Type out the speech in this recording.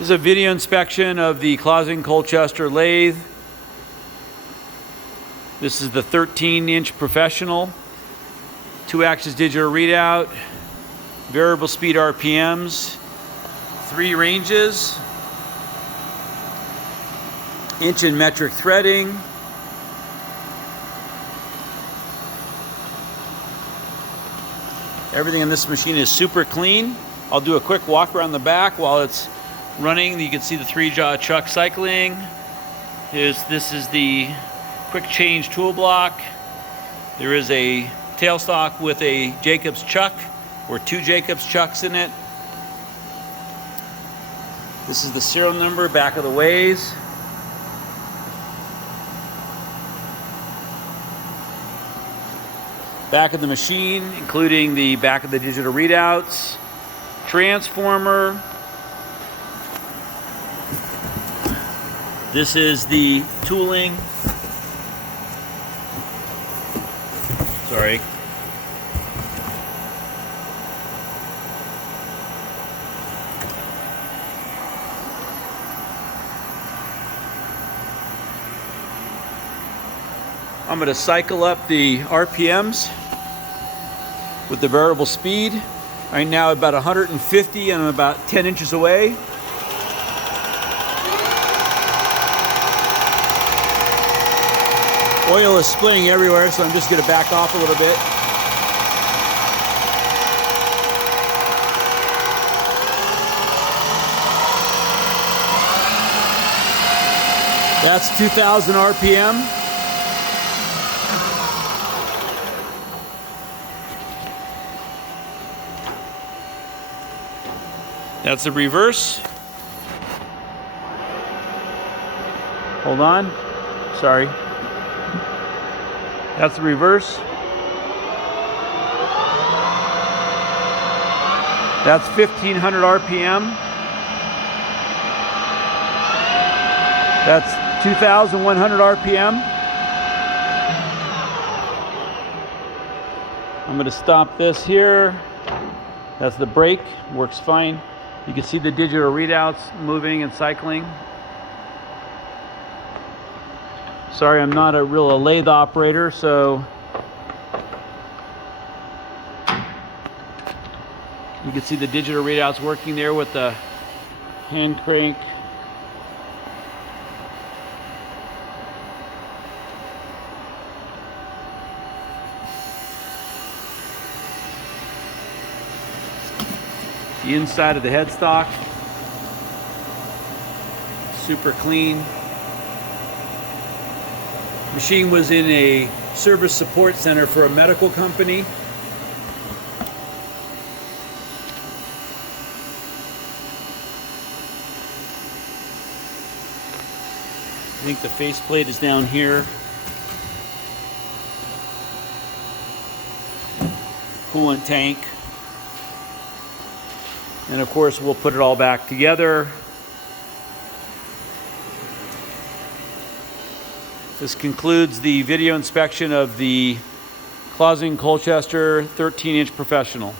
This is a video inspection of the Colchester lathe. This is the 13-inch professional, 2-axis digital readout, variable speed RPMs, 3 ranges, inch and metric threading, everything in this machine is super clean. I'll do a quick walk around the back while it's running. You can see the 3-jaw chuck cycling. This is the quick change tool block. There is a tailstock with a Jacobs chuck or 2 Jacobs chucks in it. This is the serial number, back of the ways. Back of the machine, including the back of the digital readouts, transformer. This is the tooling. Sorry. I'm going to cycle up the RPMs with the variable speed. Right now about 150 and I'm about 10 inches away. Oil is splitting everywhere, so I'm just going to back off a little bit. That's 2,000 RPM. That's the reverse. Hold on. Sorry. That's the reverse. That's 1,500 RPM. That's 2,100 RPM. I'm going to stop this here. That's the brake. Works fine. You can see the digital readouts moving and cycling. Sorry, I'm not a real lathe operator, so you can see the digital readouts working there with the hand crank. The inside of the headstock, super clean. Machine was in a service support center for a medical company. I think the faceplate is down here. Coolant tank. And of course, we'll put it all back together. This concludes the video inspection of the Colchester 13-inch professional.